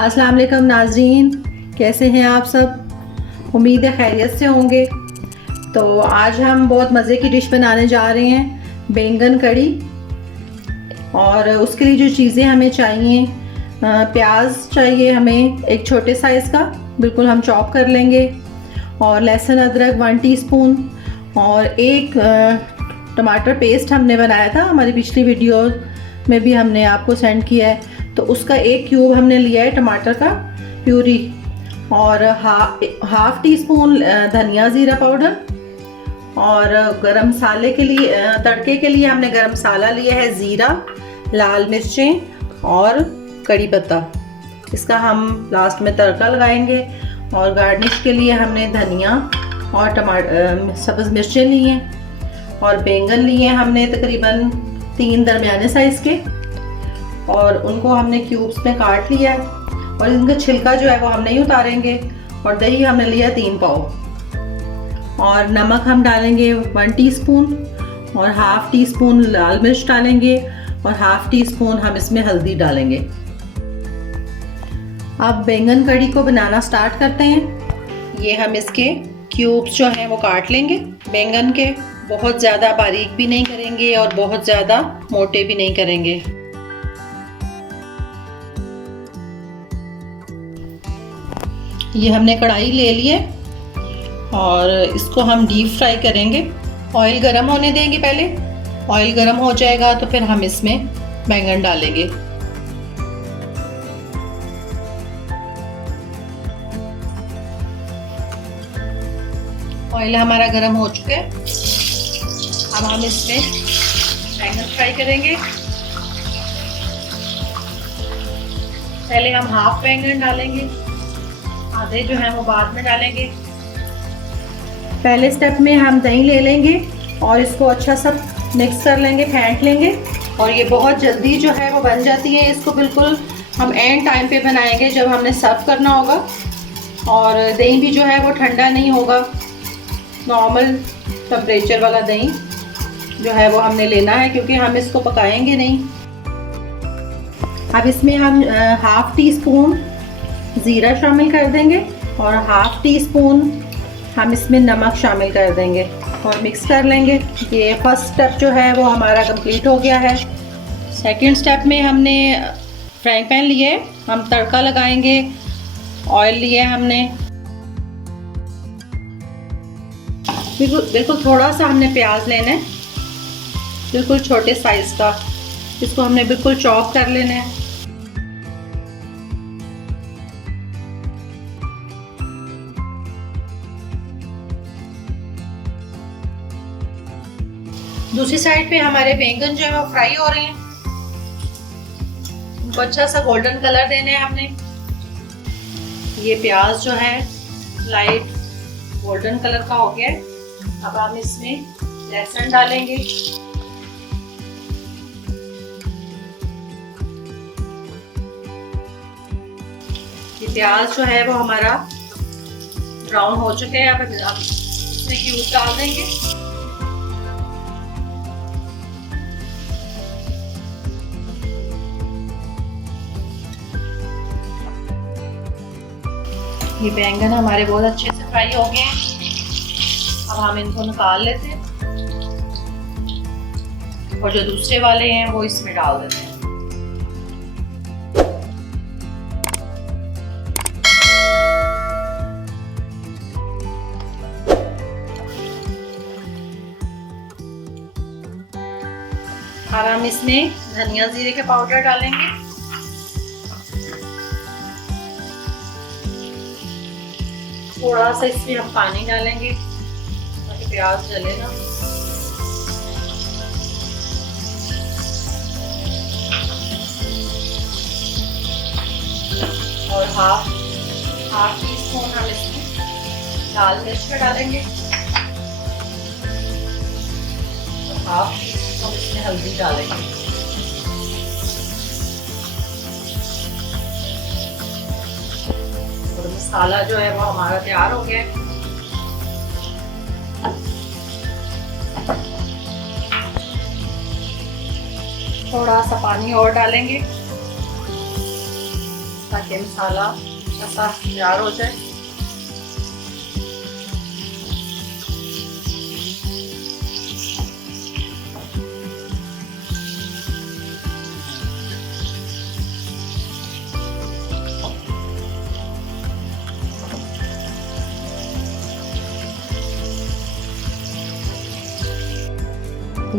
अस्सलाम वालेकुम नाज़रीन, कैसे हैं आप सब। उम्मीद है खैरियत से होंगे। तो आज हम बहुत मज़े की डिश बनाने जा रहे हैं, बैंगन कड़ी। और उसके लिए जो चीज़ें हमें चाहिए, प्याज चाहिए हमें एक छोटे साइज़ का, बिल्कुल हम चॉप कर लेंगे। और लहसुन अदरक 1 टीस्पून, और एक टमाटर पेस्ट हमने बनाया था, हमारी पिछली वीडियो में भी हमने आपको सेंड किया है, तो उसका 1 क्यूब हमने लिया है टमाटर का प्यूरी। और हाफ टी स्पून धनिया ज़ीरा पाउडर। और गरम मसाले के लिए, तड़के के लिए हमने गरम मसाला लिया है, ज़ीरा, लाल मिर्चें और कड़ी पत्ता। इसका हम लास्ट में तड़का लगाएंगे। और गार्निश के लिए हमने धनिया और टमाटर सब्ज़ मिर्चें ली हैं। और बैंगन लिए हमने तकरीबन 3 दरमियाने साइज़ के, और उनको हमने क्यूब्स में काट लिया है। और इनका छिलका जो है वो हम नहीं उतारेंगे। और दही हमने लिया 3 पाव। और नमक हम डालेंगे 1 टीस्पून, और हाफ टी स्पून लाल मिर्च डालेंगे, और हाफ टी स्पून हम इसमें हल्दी डालेंगे। अब बैंगन कड़ी को बनाना स्टार्ट करते हैं। ये हम इसके क्यूब्स जो हैं वो काट लेंगे बैंगन के। बहुत ज़्यादा बारीक भी नहीं करेंगे और बहुत ज़्यादा मोटे भी नहीं करेंगे। ये हमने कढ़ाई ले ली है और इसको हम डीप फ्राई करेंगे। ऑयल गरम होने देंगे पहले। ऑयल गरम हो जाएगा तो फिर हम इसमें बैंगन डालेंगे। ऑयल हमारा गरम हो चुका है। अब हम इसमें बैंगन फ्राई करेंगे। पहले हम हाफ बैंगन डालेंगे, आधे जो है वो बाद में डालेंगे। पहले स्टेप में हम दही ले लेंगे और इसको अच्छा सा मिक्स कर लेंगे, फेंट लेंगे। और ये बहुत जल्दी जो है वो बन जाती है। इसको बिल्कुल हम एंड टाइम पे बनाएंगे जब हमने सर्व करना होगा। और दही भी जो है वो ठंडा नहीं होगा, नॉर्मल टेम्परेचर वाला दही जो है वो हमने लेना है, क्योंकि हम इसको पकाएंगे नहीं। अब इसमें हम हाफ टी स्पून ज़ीरा शामिल कर देंगे, और हाफ टी स्पून हम इसमें नमक शामिल कर देंगे और मिक्स कर लेंगे। ये फर्स्ट स्टेप जो है वो हमारा कंप्लीट हो गया है। सेकंड स्टेप में हमने फ्राइंग पैन लिए, हम तड़का लगाएंगे। ऑयल लिए हमने, बिल्कुल थोड़ा सा हमने प्याज लेना है, बिल्कुल छोटे साइज़ का। इसको हमने बिल्कुल चॉप कर लेना है। दूसरी साइड पे हमारे बैंगन जो है वो फ्राई हो रहे हैं। उनको अच्छा सा गोल्डन कलर देना है हमने। ये प्याज जो है लाइट गोल्डन कलर का हो गया है। अब हम इसमें लहसुन डालेंगे। ये प्याज जो है वो हमारा ब्राउन हो चुके हैं। अब इसमें क्यूब डाल देंगे। ये बैंगन हमारे बहुत अच्छे से फ्राई हो गए हैं। अब हम इनको निकाल लेते हैं और जो दूसरे वाले हैं वो इसमें डाल देते हैं। अब हम इसमें धनिया जीरे के पाउडर डालेंगे। थोड़ा सा इसमें हम पानी डालेंगे ताकि प्याज जले ना। और हाफ टी स्पून हम इसमें लाल मिर्च का डालेंगे, और हाफ टी स्पून इसमें हल्दी डालेंगे। मसाला जो है वो हमारा तैयार हो गया है। थोड़ा सा पानी और डालेंगे ताकि मसाला अच्छा सा तैयार हो जाए।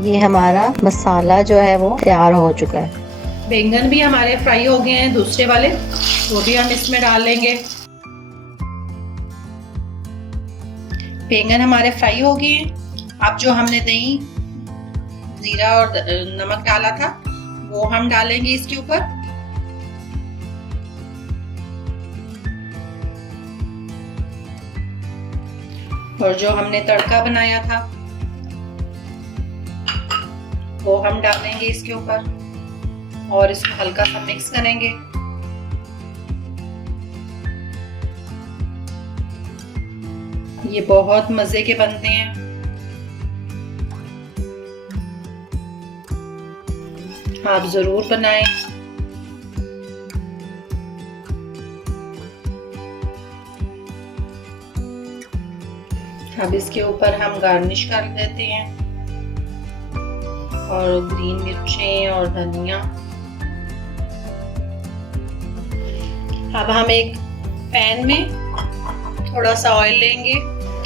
ये हमारा मसाला जो है वो तैयार हो चुका है। बैंगन भी हमारे फ्राई हो गए हैं दूसरे वाले, वो भी हम इसमें डाल लेंगे। बैंगन हमारे फ्राई हो गए हैं। अब जो हमने दही, जीरा और नमक डाला था वो हम डालेंगे इसके ऊपर। और जो हमने तड़का बनाया था वो हम डालेंगे इसके ऊपर और इसको हल्का सा मिक्स करेंगे। ये बहुत मजे के बनते हैं। आप जरूर बनाएं। अब इसके ऊपर हम गार्निश कर देते हैं और ग्रीन मिर्चें और धनिया। अब हम एक पैन में थोड़ा सा ऑयल लेंगे,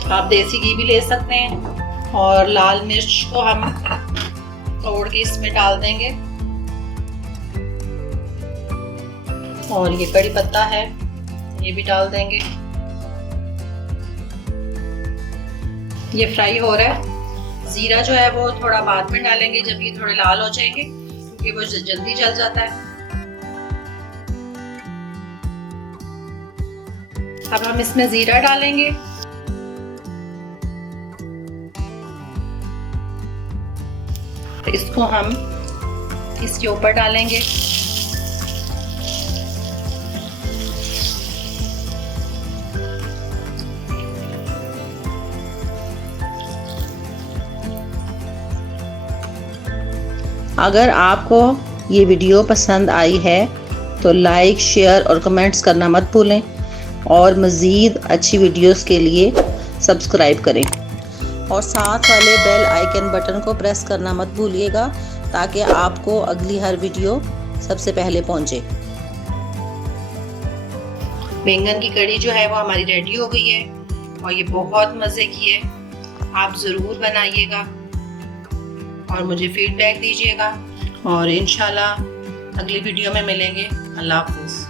आप देसी घी भी ले सकते हैं, और लाल मिर्च को हम तोड़ के इसमें डाल देंगे। और ये कड़ी पत्ता है, ये भी डाल देंगे। ये फ्राई हो रहा है। जीरा जो है वो थोड़ा बाद में डालेंगे जब ये थोड़े लाल हो जाएंगे, क्योंकि वो जल्दी जल जाता है। अब हम इसमें जीरा डालेंगे। इसको हम इसके ऊपर डालेंगे। अगर आपको ये वीडियो पसंद आई है तो लाइक, शेयर और कमेंट्स करना मत भूलें, और मज़ीद अच्छी वीडियोस के लिए सब्सक्राइब करें और साथ वाले बेल आइकन बटन को प्रेस करना मत भूलिएगा, ताकि आपको अगली हर वीडियो सबसे पहले पहुंचे। बैंगन की कड़ी जो है वो हमारी रेडी हो गई है और ये बहुत मज़े की है। आप ज़रूर बनाइएगा और मुझे फीडबैक दीजिएगा, और इंशाल्लाह अगली वीडियो में मिलेंगे। अल्लाह हाफ़िज़।